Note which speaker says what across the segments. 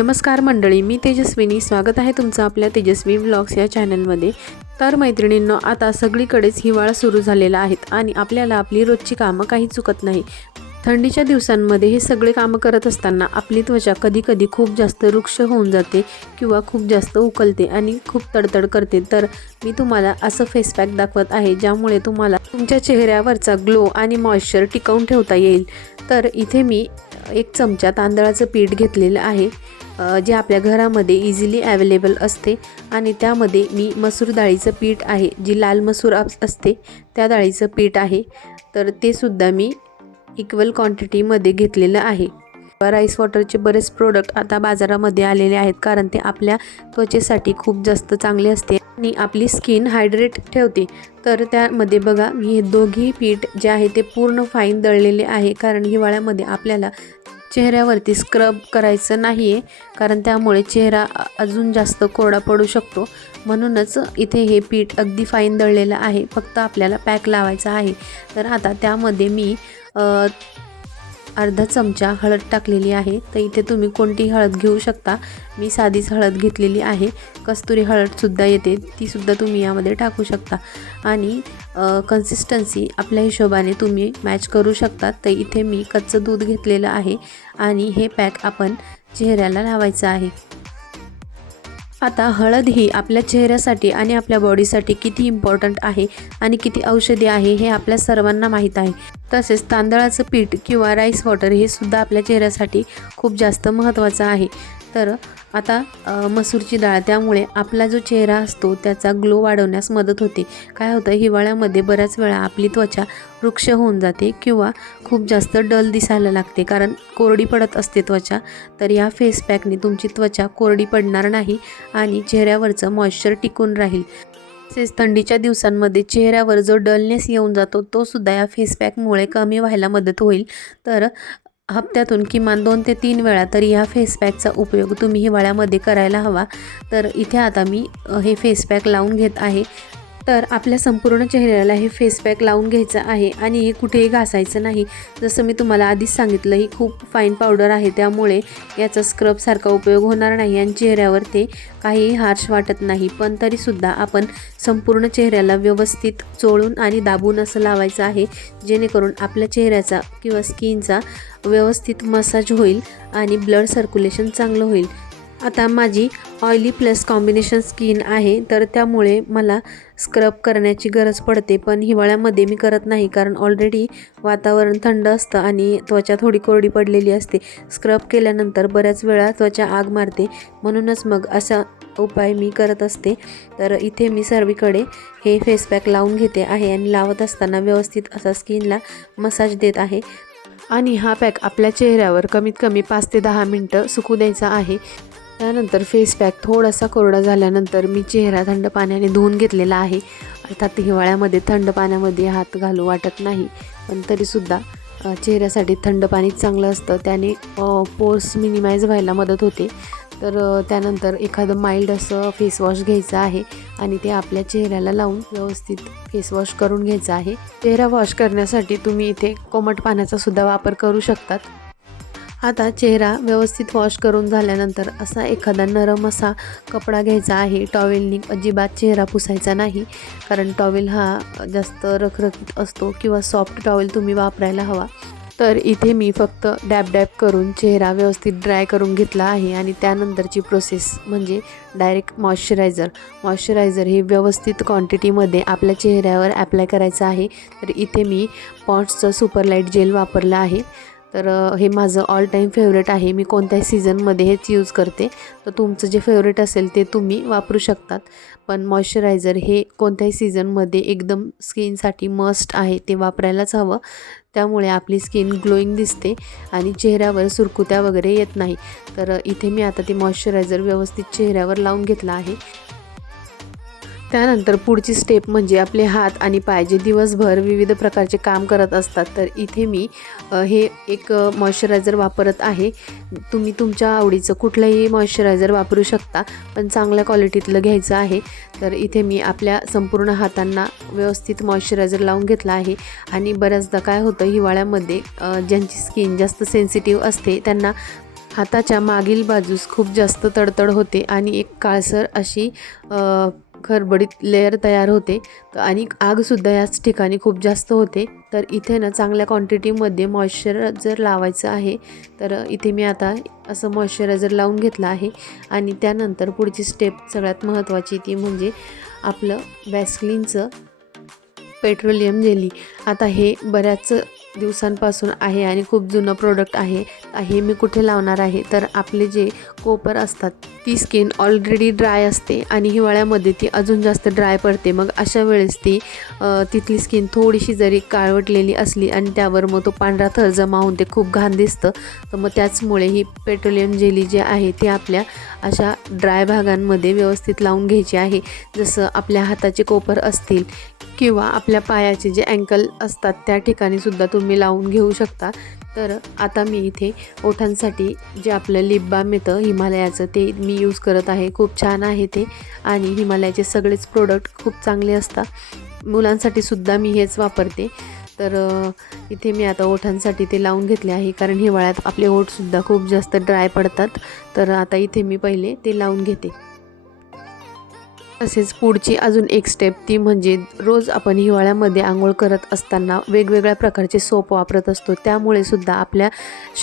Speaker 1: नमस्कार मंडळी मी तेजस्विनी. स्वागत आहे तुमचं आपल्या तेजस्वी ब्लॉग्स या चॅनलमध्ये. तर मैत्रिणींनो आता सगळीकडेच हिवाळा सुरू झालेला आहेत आणि आपल्याला आपली रोजची कामं काही चुकत नाही. थंडीच्या दिवसांमध्ये हे सगळे कामं करत असताना आपली त्वचा कधी कधी खूप जास्त वृक्ष होऊन जाते किंवा खूप जास्त उकलते आणि खूप तडतड करते. तर मी तुम्हाला असं फेस पॅक दाखवत आहे ज्यामुळे तुम्हाला तुमच्या चेहऱ्यावरचा ग्लो आणि मॉइश्चर टिकवून ठेवता येईल. तर इथे मी एक चमचा तांदळाचं पीठ घेतलेलं आहे. जे आपल्या घरामध्ये इझिली अवेलेबल असते आणि त्यामध्ये मी मसूर डाळीचं पीठ आहे जी लाल मसूर असते त्या डाळीचं पीठ आहे. तर ते सुद्धा मी इक्वल क्वांटिटीमध्ये घेतलेलं आहे. राईस वॉटरचे बरेच प्रोडक्ट आता बाजारामध्ये आलेले आहेत कारण ते आपल्या त्वचेसाठी खूप जास्त चांगले असते आणि आपली स्किन हायड्रेट ठेवते. तर त्यामध्ये बघा मी हे दोघी पीठ जे आहे ते पूर्ण फाईन दळलेले आहे कारण हिवाळ्यामध्ये आपल्याला चेहऱ्यावरती स्क्रब करायचं नाही आहे कारण त्यामुळे चेहरा अजून जास्त कोरडा पडू शकतो. म्हणूनच इथे हे पीठ अगदी फाईन दळलेलं आहे फक्त आपल्याला पॅक लावायचा आहे. तर आता त्यामध्ये मी अर्धा चमचा हळद टाकलेली आहे. तर इथे तुम्ही कोणती हळद घेऊ शकता? मी साधीच हळद घेतलेली आहे. कस्तुरी हळदसुद्धा येते. तीसुद्धा तुम्ही यामध्ये टाकू शकता. आणि कन्सिस्टन्सी आपल्या हिशोबाने तुम्ही मॅच करू शकता. तर इथे मी कच्चं दूध घेतलेलं आहे. आणि हे पॅक आपण चेहऱ्याला लावायचं आहे. आता हळद ही आपल्या चेहऱ्यासाठी आणि आपल्या बॉडीसाठी किती इम्पॉर्टंट आहे आणि किती औषधी आहे हे आपल्या सर्वांना माहीत आहे. तसेच तांदळाचं पीठ किंवा राईस वॉटर हे सुद्धा आपल्या चेहऱ्यासाठी खूप जास्त महत्त्वाचं आहे. तर आता मसूरची डाळ. त्यामुळे आपला जो चेहरा असतो त्याचा ग्लो वाढवण्यास मदत होते. काय होतं हिवाळ्यामध्ये बऱ्याच वेळा आपली त्वचा वृक्ष होऊन जाते किंवा खूप जास्त डल दिसायला लागते. कारण कोरडी पडत असते त्वचा तर या फेस पॅकने तुमची त्वचा कोरडी पडणार नाही आणि चेहऱ्यावरचं मॉइश्चर टिकून राहील. तसेच थंडीच्या दिवसांमध्ये चेहऱ्यावर जो डलनेस येऊन जातो तो सुद्धा या फेस पॅकमुळे कमी व्हायला मदत होईल. तर हप्त्यातून किमान दोन ते तीन वेळा तरी ह्या फेस पॅकचा उपयोग तुम्ही हिवाळ्यामध्ये करायला हवा. तर इथे आता मी हे फेस पॅक लावून घेत आहे. तर आपल्या संपूर्ण चेहऱ्याला हे फेस पॅक लावून घ्यायचं आहे आणि हे कुठेही घासायचं नाही. जसं मी तुम्हाला आधीच सांगितलं ही खूप फाईन पावडर आहे त्यामुळे याचा स्क्रबसारखा उपयोग होणार नाही आणि चेहऱ्यावर ते काहीही हार्श वाटत नाही. पण तरीसुद्धा आपण संपूर्ण चेहऱ्याला व्यवस्थित चोळून आणि दाबून असं लावायचं आहे जेणेकरून आपल्या चेहऱ्याचा किंवा स्किनचा व्यवस्थित मसाज होईल आणि ब्लड सर्क्युलेशन चांगलं होईल. आता माझी ऑइली प्लस कॉम्बिनेशन स्किन आहे तर त्यामुळे मला स्क्रब करण्याची गरज पडते. पण हिवाळ्यामध्ये मी करत नाही कारण ऑलरेडी वातावरण थंड असतं आणि त्वचा थोडी कोरडी पडलेली असते. स्क्रब केल्यानंतर बऱ्याच वेळा त्वचा आग मारते. म्हणूनच मग असा उपाय मी करत असते. तर इथे मी सर्वीकडे हे फेस पॅक लावून घेते आहे आणि लावत असताना व्यवस्थित असा स्किनला मसाज देत आहे. आणि हा पॅक आपल्या चेहऱ्यावर कमीत कमी पाच ते दहा मिनटं सुकू द्यायचा आहे. त्यानंतर फेस पॅक थोडासा कोरडा झाल्यानंतर मी चेहरा थंड पाण्याने धुवून घेतलेला आहे. अर्थात हिवाळ्यामध्ये थंड पाण्यामध्ये हात घालू वाटत नाही. पण तरीसुद्धा चेहऱ्यासाठी थंड पाणी चांगलं असतं. त्याने पोर्स मिनिमाइज व्हायला मदत होते. तर त्यानंतर एखादं माइल्ड असं फेस वॉश घ्यायचं आहे आणि ते आपल्या चेहऱ्याला लावून व्यवस्थित फेस वॉश करून घ्यायचं आहे. चेहरा वॉश करण्यासाठी तुम्ही इथे कोमट पाण्याचा सुद्धा वापर करू शकतात. आता चेहरा व्यवस्थित वॉश करून झाल्यानंतर असा एखादा नरम असा कपडा घ्यायचा आहे. टॉवेलनी अजिबात चेहरा पुसायचा नाही. कारण टॉवेल हा जास्त रखरखीत असतो किंवा सॉफ्ट टॉवेल तुम्ही वापरायला हवा. तर इथे मी फक्त डॅब डॅब करून चेहरा व्यवस्थित ड्राय करून घेतला आहे आणि त्यानंतरची प्रोसेस म्हणजे डायरेक्ट मॉइश्चरायझर मॉइश्चरायझर हे व्यवस्थित क्वांटिटीमध्ये आपल्या चेहऱ्यावर ॲप्लाय करायचं आहे. तर इथे मी पॉन्ड्सचं सुपरलाईट जेल वापरलं आहे. तर हे माझं ऑल टाईम फेवरेट आहे. मी कोणत्याही सीझनमध्ये हेच यूज करते. तर तुमचं जे फेवरेट असेल ते तुम्ही वापरू शकतात. पण मॉइश्चरायझर हे कोणत्याही सीझनमध्ये एकदम स्किनसाठी मस्ट आहे ते वापरायलाच हवं. त्यामुळे आपली स्किन ग्लोईंग दिसते आणि चेहऱ्यावर सुरकुत्या वगैरे येत नाही. तर इथे मी आता ते मॉइश्चरायझर व्यवस्थित चेहऱ्यावर लावून घेतला आहे. त्यानंतर पुढची स्टेप म्हणजे आपले हात आणि पाय जे दिवसभर विविध प्रकारचे काम करत असतात. तर इथे मी हे एक मॉइश्चरायझर वापरत आहे. तुम्ही तुमच्या आवडीचं कुठलंही मॉइश्चरायझर वापरू शकता पण चांगल्या क्वालिटीतलं घ्यायचं आहे. तर इथे मी आपल्या संपूर्ण हातांना व्यवस्थित मॉइश्चरायझर लावून घेतला आहे. आणि बऱ्याचदा काय होतं हिवाळ्यामध्ये ज्यांची स्किन जास्त सेन्सिटिव्ह असते त्यांना हाताच्या मागील बाजूस खूप जास्त तडतड होते. आणि एक काळसर अशी खरबडीत लेअर तयार होते आणि आगसुद्धा याच ठिकाणी खूप जास्त होते. तर इथे ना चांगल्या क्वांटिटीमध्ये मॉइश्चरायझर लावायचं आहे. तर इथे मी आता असं मॉइश्चरायझर लावून घेतलं आहे. आणि त्यानंतर पुढची स्टेप सगळ्यात महत्त्वाची ती म्हणजे आपलं वॅस्लिनचं पेट्रोलियम जेली. आता हे बऱ्याच दिवसांपासून आहे आणि खूप जुनं प्रोडक्ट आहे. हे मी कुठे लावणार आहे? तर आपले जे कोपर असतात ती स्किन ऑलरेडी ड्राय असते आणि हिवाळ्यामध्ये ती अजून जास्त ड्राय पडते. मग अशा वेळेस ती तिथली स्किन थोडीशी जरी काळवटलेली असली आणि त्यावर मग तो पांढरा थर जमा होऊन ते खूप घाण दिसतं तर मग त्याचमुळे ही पेट्रोलियम जेली जे आहे ती आपल्या अशा ड्राय भागांमध्ये व्यवस्थित लावून घ्यायची आहे. जसं आपल्या हाताचे कोपर असतील किंवा आपल्या पायाचे जे अँकल असतात त्या ठिकाणी सुद्धा तुम्ही तुम्ही लावून घेऊ शकता. तर आता मी इथे ओठांसाठी जे आपलं लिप बाम येतं हिमालयाचं ते मी यूज करत आहे. खूप छान आहे ते. आणि हिमालयाचे सगळेच प्रोडक्ट खूप चांगले असतात. मुलांसाठी सुद्धा मी हेच वापरते. तर इथे मी आता ओठांसाठी ते लावून घेतले आहे. कारण हिवाळ्यात आपले ओठसुद्धा खूप जास्त ड्राय पडतात. तर आता इथे मी पहिले ते लावून घेते. तसेच पुढची अजून एक स्टेप ती म्हणजे रोज आपण हिवाळ्यामध्ये आंघोळ करत असताना वेगवेगळ्या प्रकारचे सोप वापरत असतो. त्यामुळे सुद्धा आपल्या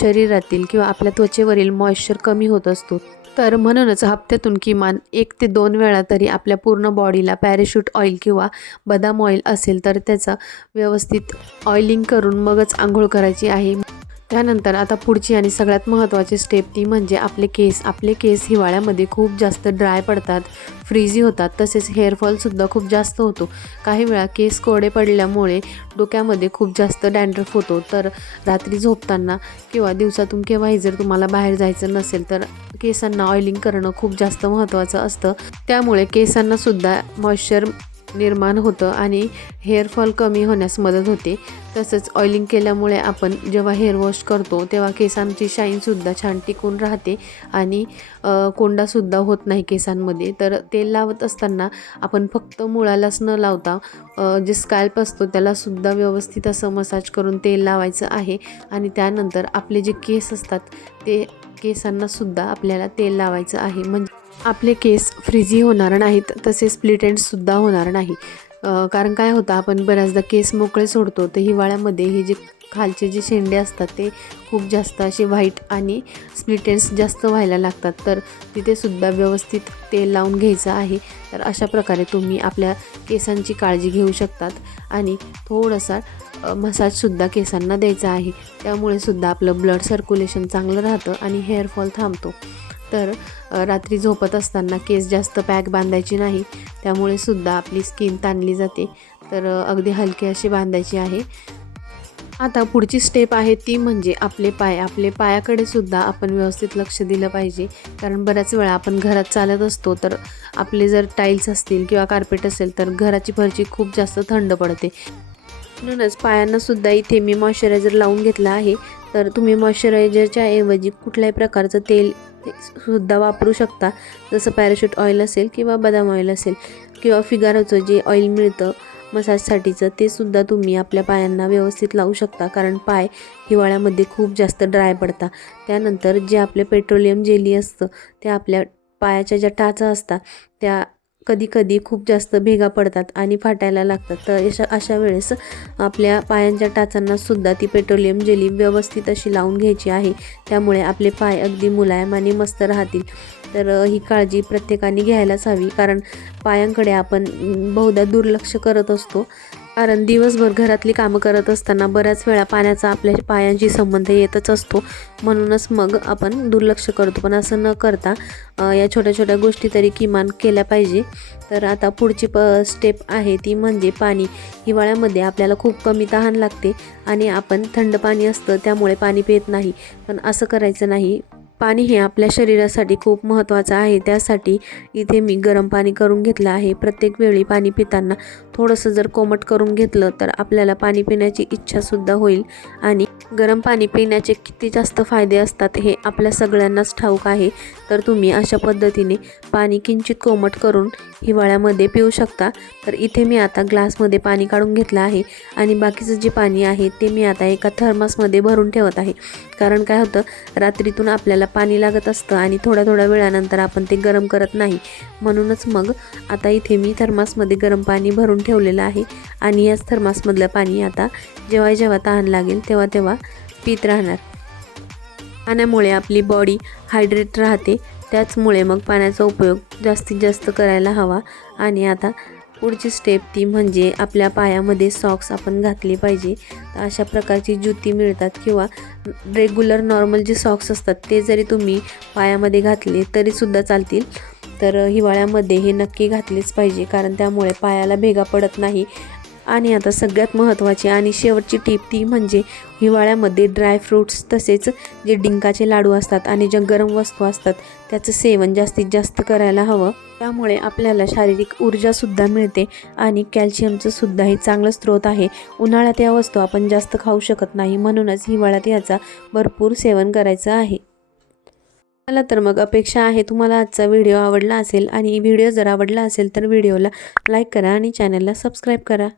Speaker 1: शरीरातील किंवा आपल्या त्वचेवरील मॉइश्चर कमी होत असतो. तर म्हणूनच हप्त्यातून किमान एक ते दोन वेळा तरी आपल्या पूर्ण बॉडीला पॅराशूट ऑइल किंवा बदाम ऑइल असेल तर त्याचा व्यवस्थित ऑइलिंग करून मगच आंघोळ करायची आहे. त्यानंतर आता पुढची आणि सगळ्यात महत्त्वाची स्टेप ती म्हणजे आपले केस आपले केस हिवाळ्यामध्ये खूप जास्त ड्राय पडतात फ्रीझी होतात. तसेच हेअरफॉलसुद्धा खूप जास्त होतो. काही वेळा केस कोरडे पडल्यामुळे डोक्यामध्ये खूप जास्त डॅन्ड्रफ होतो. तर रात्री झोपताना किंवा दिवसातून केव्हाही जर तुम्हाला बाहेर जायचं नसेल तर केसांना ऑइलिंग करणं खूप जास्त महत्त्वाचं असतं. त्यामुळे केसांनासुद्धा मॉइश्चर निर्माण होतं आणि हेअरफॉल कमी होण्यास मदत होते. तसंच ऑइलिंग केल्यामुळे आपण जेव्हा हेअर वॉश करतो तेव्हा केसांची शाईनसुद्धा छान टिकून राहते आणि कोंडासुद्धा होत नाही केसांमध्ये. तर तेल लावत असताना आपण फक्त मुळालाच न लावता जे स्कॅल्प असतो त्यालासुद्धा व्यवस्थित असं मसाज करून तेल लावायचं आहे आणि त्यानंतर आपले जे केस असतात ते केसांनासुद्धा आपल्याला तेल लावायचं आहे. म्हणजे आपले केस फ्रिझी होणार नाहीत तसे स्प्लिट एंडसुद्धा होणार नाही. कारण काय होतं आपण बऱ्याचदा केस मोकळे सोडतो तर हिवाळ्यामध्ये हे जे खालचे जे शेंडे असतात ते खूप जास्त असे व्हाईट आणि स्प्लिटेंट्स जास्त व्हायला लागतात. तर तिथेसुद्धा व्यवस्थित तेल लावून घ्यायचं आहे. तर अशा प्रकारे तुम्ही आपल्या केसांची काळजी घेऊ शकतात आणि थोडासा मसाजसुद्धा केसांना द्यायचा आहे. त्यामुळे सुद्धा आपलं ब्लड सर्क्युलेशन चांगलं राहतं आणि हेअरफॉल थांबतो. तर रात्री झोपत असताना केस जास्त पॅक बांधायची नाही त्यामुळे सुद्धा आपली स्किन ताणली जाते. तर अगदी हलके अशी बांधायची आहे. आता पुढची स्टेप आहे ती म्हणजे आपले पाय. आपले पायाकडे सुद्धा आपण व्यवस्थित लक्ष दिलं पाहिजे. कारण बऱ्याच वेळा आपण घरात चालत असतो तर आपले जर टाईल्स असतील किंवा कार्पेट असेल तर घराची फरची खूप जास्त थंड पडते. म्हणूनच पायांना सुद्धा इथे मी मॉइश्चरायझर लावून घेतला आहे. तर तुम्ही मॉइश्चरायझरच्या ऐवजी कुठल्याही प्रकारचं तेल सुद्धा वापरू शकता. जसं पॅराशूट ऑइल असेल किंवा बदाम ऑइल असेल किंवा फिगारोचं जे ऑइल मिळतं मसाजसाठीचं ते सुद्धा तुम्ही आपल्या पायांना व्यवस्थित लावू शकता. कारण पाय हिवाळ्यामध्ये खूप जास्त ड्राय पडतात. त्यानंतर जे आपले पेट्रोलियम जेली असतं ते आपल्या पायाच्या ज्या टाचा असतात त्या कधीकधी खूप जास्त भेगा पडतात आणि फाटायला लागतात. तर अशा अशा वेळेस आपल्या पायांच्या टाचांना सुद्धा ती पेट्रोलियम जेली व्यवस्थित अशी लावून घ्यायची आहे. त्यामुळे आपले पाय अगदी मुलायम आणि मस्त राहतील. तर ही काळजी प्रत्येकाने घ्यायलाच हवी. कारण पायांकडे आपण बहुधा दुर्लक्ष करत असतो. कारण दिवसभर घरातली कामं करत असताना बऱ्याच वेळा पाण्याचा आपल्या पायांशी संबंध येतच असतो. म्हणूनच मग आपण दुर्लक्ष करतो. पण असं न करता या छोट्या छोट्या गोष्टी तरी किमान केल्या पाहिजे. तर आता पुढची प स्टेप आहे ती म्हणजे पाणी. हिवाळ्यामध्ये आपल्याला खूप कमी तहान लागते आणि आपण थंड पाणी असतं त्यामुळे पाणी पित नाही. पण असं करायचं नाही. पाणी हे आपल्या शरीरासाठी खूप महत्त्वाचं आहे. त्यासाठी इथे मी गरम पाणी करून घेतलं आहे. प्रत्येक वेळी पाणी पिताना थोडंसं जर कोमट करून घेतलं तर आपल्याला पाणी पिण्याची इच्छासुद्धा होईल. आणि गरम पाणी पिण्याचे किती जास्त फायदे असतात हे आपल्या सगळ्यांनाच ठाऊक आहे. तर तुम्ही अशा पद्धतीने पाणी किंचित कोमट करून हिवाळ्यामध्ये पिऊ शकता. तर इथे मी आता ग्लासमध्ये पाणी काढून घेतलं आहे. आणि बाकीचं जे पाणी आहे ते मी आता एका थर्मासमध्ये भरून ठेवत आहे. कारण काय होतं रात्रीतून आपल्याला पाणी लागत असतं आणि थोड्या थोड्या वेळानंतर आपण ते गरम करत नाही. म्हणूनच मग आता इथे मी थर्मासमध्ये गरम पाणी भरून ठेवलेलं आहे आणि याच थर्मासमधलं पाणी आता जेव्हा जेव्हा तहान लागेल तेव्हा तेव्हा पित राहणार. पाण्यामुळे आपली बॉडी हायड्रेट राहते त्याचमुळे मग पाण्याचा उपयोग जास्तीत जास्त करायला हवा आणि आता पुढची स्टेप ती म्हणजे आपल्या पायामध्ये सॉक्स आपण घातले पाहिजे. तर अशा प्रकारची जुती मिळतात किंवा रेग्युलर नॉर्मल जे सॉक्स असतात ते जरी तुम्ही पायामध्ये घातले तरीसुद्धा चालतील. तर हिवाळ्यामध्ये हे नक्की घातलेच पाहिजे कारण त्यामुळे पायाला भेगा पडत नाही. आणि आता सगळ्यात महत्त्वाची आणि शेवटची टीप ती म्हणजे हिवाळ्यामध्ये ड्राय फ्रूट्स तसेच जे डिंकाचे लाडू असतात आणि ज्या गरम वस्तू असतात त्याचं सेवन जास्तीत जास्त करायला हवं. त्यामुळे आपल्याला शारीरिक ऊर्जासुद्धा मिळते आणि कॅल्शियमचं सुद्धा हे चांगलं स्रोत आहे. उन्हाळ्यात या वस्तू आपण जास्त खाऊ शकत नाही म्हणूनच हिवाळ्यात याचा भरपूर सेवन करायचं आहे. मला तर मग अपेक्षा आहे तुम्हाला आजचा व्हिडिओ आवडला असेल आणि व्हिडिओ जर आवडला असेल तर व्हिडिओला लाईक करा आणि चॅनलला सबस्क्राईब करा.